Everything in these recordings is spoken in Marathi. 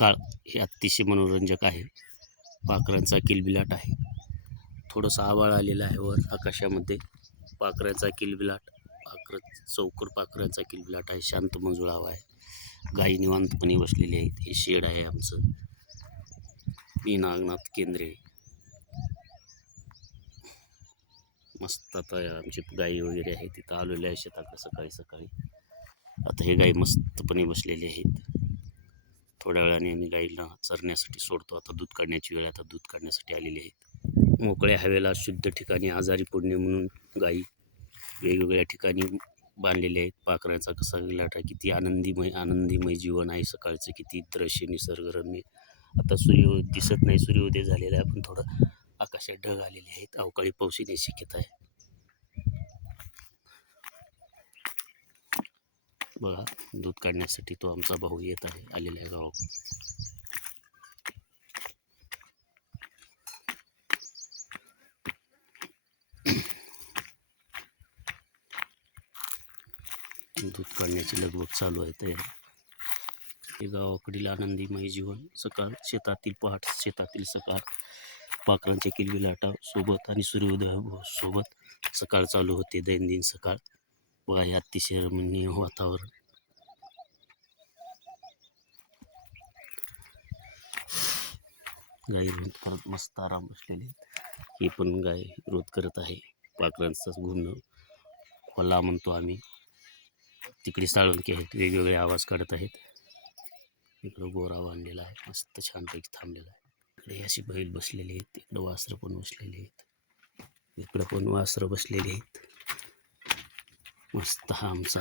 सकाळ हे अतिशय मनोरंजक आहे. पाखरांचा किलबिलाट आहे. थोडंसं आभाळ आलेलं आहे वर आकाशामध्ये. पाखरांचा किलबिलाट, चौकड पाखरांचा किलबिलाट आहे. शांत मंजूळ हवा आहे. गायी निवांतपणे बसलेली आहेत. हे शेड आहे आमचं. मी नागनाथ केंद्रे. मस्त आता आमची गाई वगैरे आहे तिथं आलेले आहे शेताकडे सकाळी सकाळी. आता हे गाई मस्तपणे बसलेले आहेत. थोड्या वेळाने आम्ही गाईला चरण्यासाठी सोडतो. आता दूध काढण्याची वेळ, आता दूध काढण्यासाठी आलेली आहेत. मोकळ्या हवेला शुद्ध ठिकाणी आजारी पडणे म्हणून गाई वेगवेगळ्या ठिकाणी बांधलेले आहेत. पाखरांचा कसा किलबिलाट आहे. किती आनंदीमय जीवन आहे सकाळचं. किती दृश्य निसर्गरम्य. आता सूर्य दिसत नाही, सूर्योदय झालेला आहे, पण थोडं आकाशात ढग आलेले आहेत. अवकाळी पाऊस येण्याची शक्यता आहे. बघा, दूध काढण्यासाठी तो आमचा भाऊ येत आहे, आलेला आहे गावात. दूध काढण्याची लगबग चालू आहे तयारी. हे गावाकडील आनंदीमय जीवन. सकाळ, शेतातील पहाट, शेतातील सकाळ, पाखरांच्या किलबिलाटा सोबत आणि सूर्योदय सोबत सकाळ चालू होते. दैनंदिन सकाळ. बघा, हे अतिशय रमणीय वातावरण. गाई करत मस्त आराम बसलेले. ही पण गाय रोध करत आहे. पाखरांचाच घुमणं खोला म्हणतो आम्ही. तिकडे साळुंके आहेत, वेगवेगळे आवाज काढत आहेत. इकडं गोरा बांधलेला आहे, मस्त छानपैकी थांबलेला आहे. इकडे अशी बैल बसलेली आहेत. इकडं वासरं पण बसलेली आहेत. इकडं पण वासरं बसलेली आहेत. मस्त हा आमचा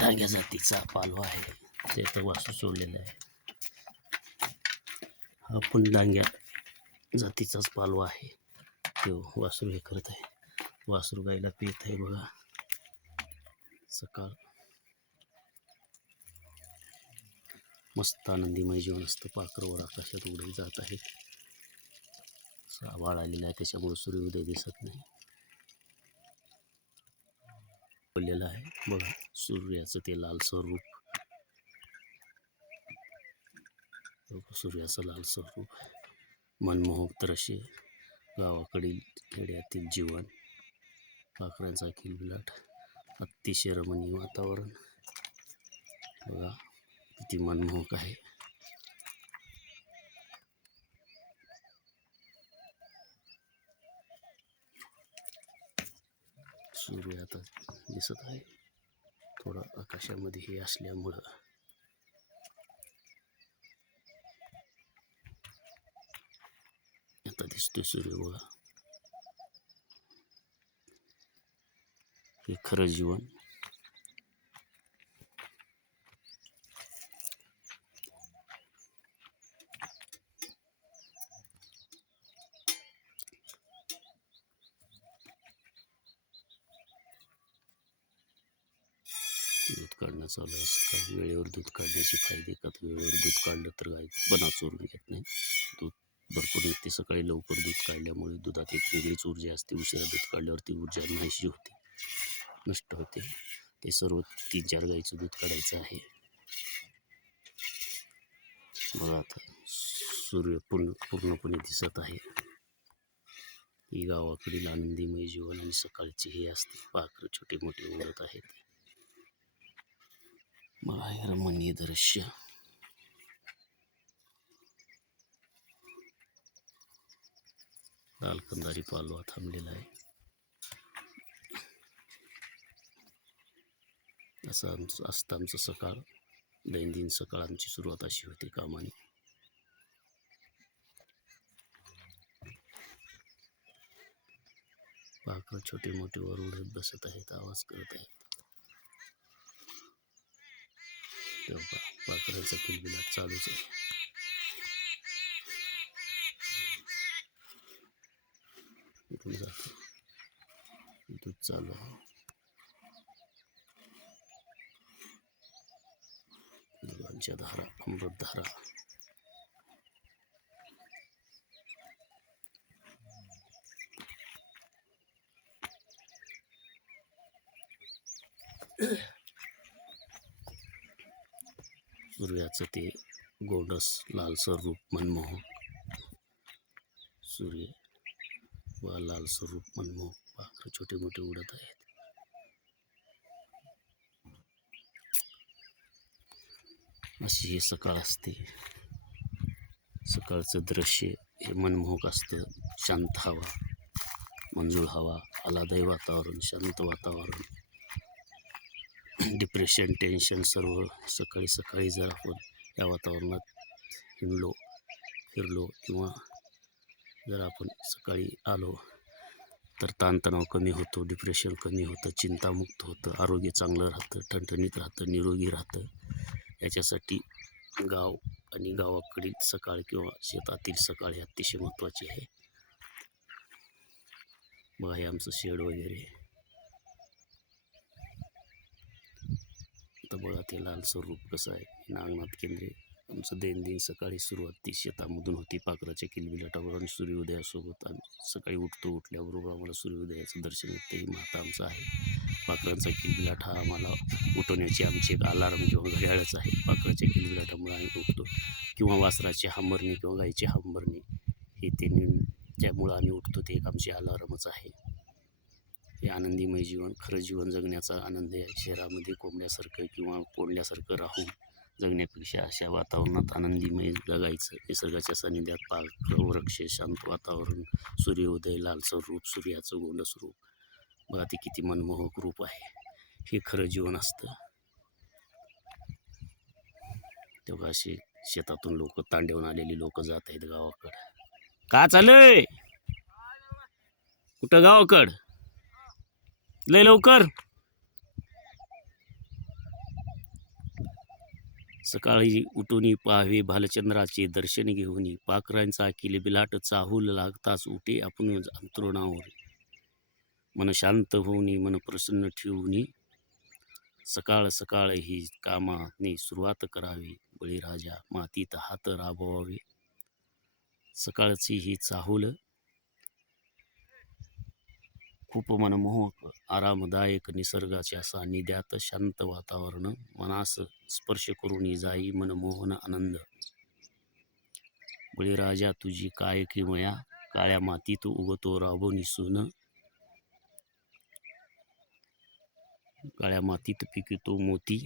डांग्या जातीचा पालवा आहे. त्याचं वासरू सोडलेलं आहे. हा पण डांग्या जातीचाच पालवा आहे. तो वासरू हे करत आहे. वासरू गायला पित आहे. बघा, सकाळ मस्त आनंदीमय जीवन असतं. पाखरवर आकाशात उडत जात आहेत. आभाळ आलेला आहे, त्याच्यामुळे सूर्योदय दिसत नाही. पडलेलं आहे बघा, सूर्याचं ते लालसर रूप. सूर्याचं लालसर रूप, मनमोहक दृश्य. गावाकडील खेड्यातील जीवन, पाखरांचा किलबिलाट, अतिशय रमणीय वातावरण. बघा किती मनमोहक आहे. सूर्य आता दिसत आहे. थोडं आकाशामध्ये हे असल्यामुळं आता दिसतोय सूर्य. बघा, हे खरं जीवन. दूध काढणं चालू आहे. सकाळी वेळेवर दूध काढण्याचे फायदे. का वेळेवर दूध काढलं तर गाय बना चोरून घेत नाही. दूध भरपूर निघते. सकाळी लवकर दूध काढल्यामुळे दुधात एक वेगळीच ऊर्जा असते. उशिरा दूध काढल्यावर ती ऊर्जा नाहीशी होते, नष्ट होते. ते सर्व 3-4 गाईचं दूध काढायचं आहे. मला आता सूर्य पूर्णपणे दिसत आहे. ही गावाकडील आनंदीमय जीवन आणि सकाळची हे असते. पाखरं छोटे मोठे उडत आहेत. मला हे रमणीय दृश्य. लाल कंदारी पालवा थांबलेला आहे. असं असतं आमचं सकाळ. दैनंदिन सकाळ आमची सुरुवात अशी होते कामाने. पाखरं छोटे मोठे वर उडत बसत आहेत, आवाज करत आहेत. तेव्हा पाखरांचा किलबिलाट चालूच आहे. इथून जातो, दूध चालू आहे. दुधांच्या धारा, अमृत धारा. सूर्याचं ते गोंडस लालसर रूप मनमोहक सूर्य व लालसर रूप मनमोहक पाखरं छोटे मोठे उडत आहेत. अशी ही सकाळ असते. सकाळचं दृश्य हे मनमोहक असतं. शांत हवा, मंजूळ हवा, आल्हादी वातावरण, शांत वातावरण. डिप्रेशन, टेन्शन सर्व सकाळी सकाळी जर आपण या वातावरणात फिरलो किंवा जर आपण सकाळी आलो तर ताणतणाव कमी होतो, डिप्रेशन कमी होतं, चिंतामुक्त होतं, आरोग्य चांगलं राहतं, ठणठणीत राहतं, निरोगी राहतं. याच्यासाठी गाव आणि गावाकडील सकाळ किंवा शेतातील सकाळ हे अतिशय महत्त्वाचे आहे. बघा हे आमचं शेड वगैरे. आता बघा ते लालसर रूप कसं आहे. नागनाथ केंद्रे आमचं दैनंदिन सकाळी सुरुवात ती शेतामधून होती. पाखराच्या किलबिलाटावर आणि सूर्योदयासोबत आम्ही सकाळी उठल्याबरोबर आम्हाला सूर्योदयाचं दर्शन होतं. हे महत्त्व आमचं आहे. पाखरांचा किलबिलाट हा आम्हाला उठवण्याची आमची एक अलार्म किंवा घड्याळच आहे. पाखराच्या किलबिलाटामुळे आम्ही उठतो किंवा वासराची हंबरणी किंवा गाईची हंबरणी हे ज्यामुळं आम्ही उठतो ते एक आमची अलार्मच आहे. हे आनंदीमय जीवन, खरं जीवन जगण्याचा आनंद आहे. शहरामध्ये कोंबड्यासारखं किंवा कोंडल्यासारखं राहून जगण्यापेक्षा अशा वातावरणात आनंदीमय जगायचं. निसर्गाच्या सानिध्यात पाखरं, वृक्ष, शांत वातावरण, सूर्योदय, लालसर रूप, सूर्याचं गोंडस रूप. बघा ते किती मनमोहक रूप आहे. हे खरं जीवन असतं. तेव्हा असे शेतातून लोक तांड्यावून आलेली लोक जात आहेत गावाकडं. का चालय कुठं गावाकड लय लवकर? सकाळी उठून पाहावे भालचंद्राचे दर्शन घेऊन, पाखरांचा किलबिलाट चाहूल लागताच उठे आपण अंथरुणावर. मन शांत होऊन, मन प्रसन्न ठेवून, सकाळ सकाळ ही कामाने सुरुवात करावी. बळीराजा मातीत हात राबवावे. सकाळची ही चाहूल खूप मनमोहक, आरामदायक, निसर्गाच्या सानिध्यात शांत वातावरण मनास स्पर्श करून जाई मनमोहन आनंद. बळीराजा तुझी काय किमया, काळ्या मातीत उगतो राबोनी सून. काळ्या मातीत पिकतो मोती,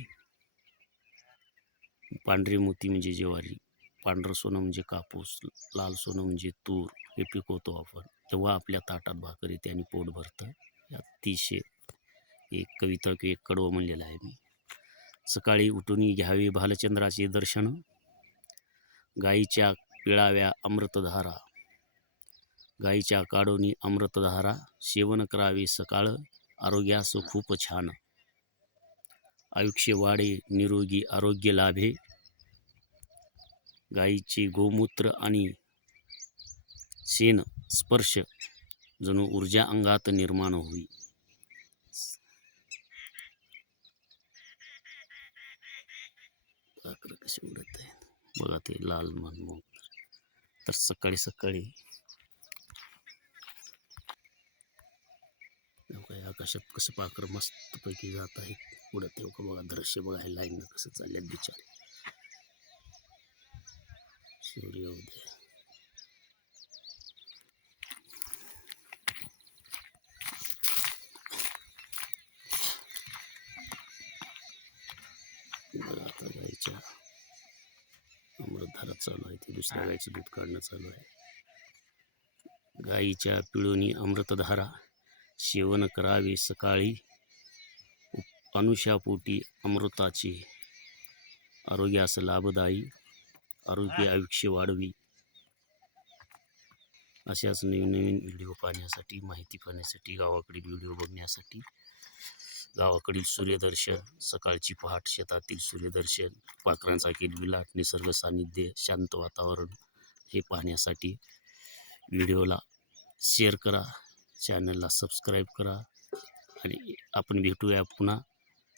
पांढरे मोती म्हणजे ज्वारी, पांढरं सोनं म्हणजे कापूस, लाल सोनं म्हणजे तूर. हे पिकवतो आपण, तेव्हा आपल्या ताटात भाकर येते आणि पोट भरतं. अतिशय एक कविता एक कडवं म्हणलेलं आहे मी. सकाळी उठून घ्यावे भालचंद्राचे दर्शन, गाईच्या पिळाव्या अमृतधारा, गाईच्या काढोनी अमृतधारा, सेवन करावे सकाळ आरोग्यास खूप छान. आयुष्य वाढे निरोगी आरोग्य लाभे, गाईचे गोमूत्र आणि शेण स्पर्श जणू ऊर्जा अंगात निर्माण होई. पाखरं कशी उडत आहेत बघा ते लाल मनमोहक. तर सकाळी सकाळी आकाशात कसं पाखरं मस्तपैकी जात आहेत उडत. बघा दृश्य बघा, हे लाईन कसं चालल्यात बिचारे. सूर्योदय बघा. आता गाईच्या अमृतधारा चालू आहे, ते दुसऱ्या गाईचं दूध काढणं चालू आहे. गाईच्या पिळूनी अमृतधारा, सेवन करावे सकाळी अनुशापोटी अमृताचे, आरोग्यास लाभदायी, आरोग्य आयुष्य वाढवी. अशाच नवीन नवीन व्हिडिओ पाहण्यासाठी, माहिती पाहण्यासाठी, गावाकडील व्हिडिओ बघण्यासाठी, गावाकडील सूर्यदर्शन, सकाळची पहाट, शेतातील सूर्यदर्शन, पाखरांचा किलबिलाट, निसर्ग सानिध्य, शांत वातावरण हे पाहण्यासाठी व्हिडिओला शेअर करा, चॅनलला सबस्क्राईब करा. आणि आपण भेटूया पुन्हा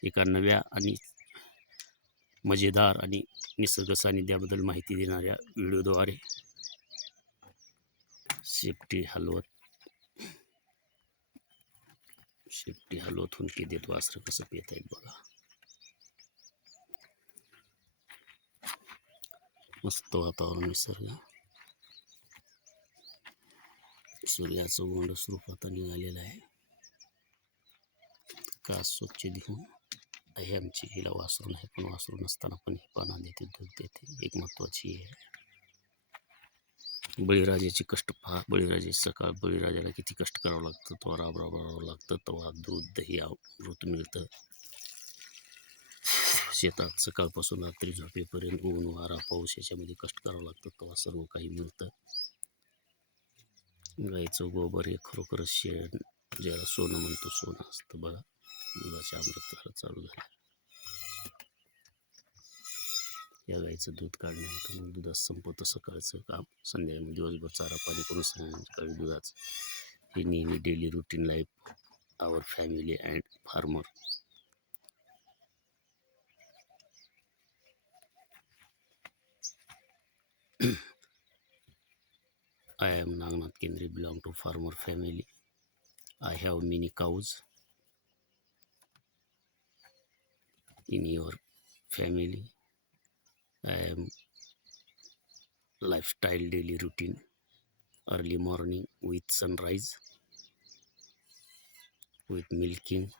एका नव्या आणि मजेदार आणि निसर्ग सानिध्याबद्दल माहिती देणाऱ्या व्हिडिओद्वारे. शेपटी हलवत हुंकी देत वासरं कसं पेत आहेत बघा. मस्त वातावरण, निसर्ग. सूर्याचं गोंड स्वरूप आता निघालेलं आहे. कास स्वच्छ देऊन आहे आमची. हिला वासरू नाही, पण वासरू नसताना पण ही पाना देते, दूध देते. एक महत्वाची आहे. बळीराजाचे कष्ट पहा. बळीराजाची सकाळ, बळीराजाला किती कष्ट करावं लागतं, तो राबरावं लागतं, तेव्हा दूध दही अमृत मिळतं. शेतात सकाळपासून रात्री झोपेपर्यंत ऊन वारा पाऊस याच्यामध्ये कष्ट करावं लागतं, तेव्हा सर्व काही मिळतं. गाईचं गोबर हे खरोखरच शेण, ज्याला सोनं म्हणतो, सोनं असतं बघा. दुधाचे अमृत चालू झालं. या गाईचं दूध काढण्यानंतर मग दुधात संपवतं सकाळचं काम. संध्याकाळी दिवसभर चारा पाणी करून संध्याकाळी दुधाचं. हे नेहमी daily routine life our family and farmer. I am Nagnath Kendre, belong to farmer family. I have many cows. In your family, I am lifestyle daily routine. Early morning with sunrise, with milking,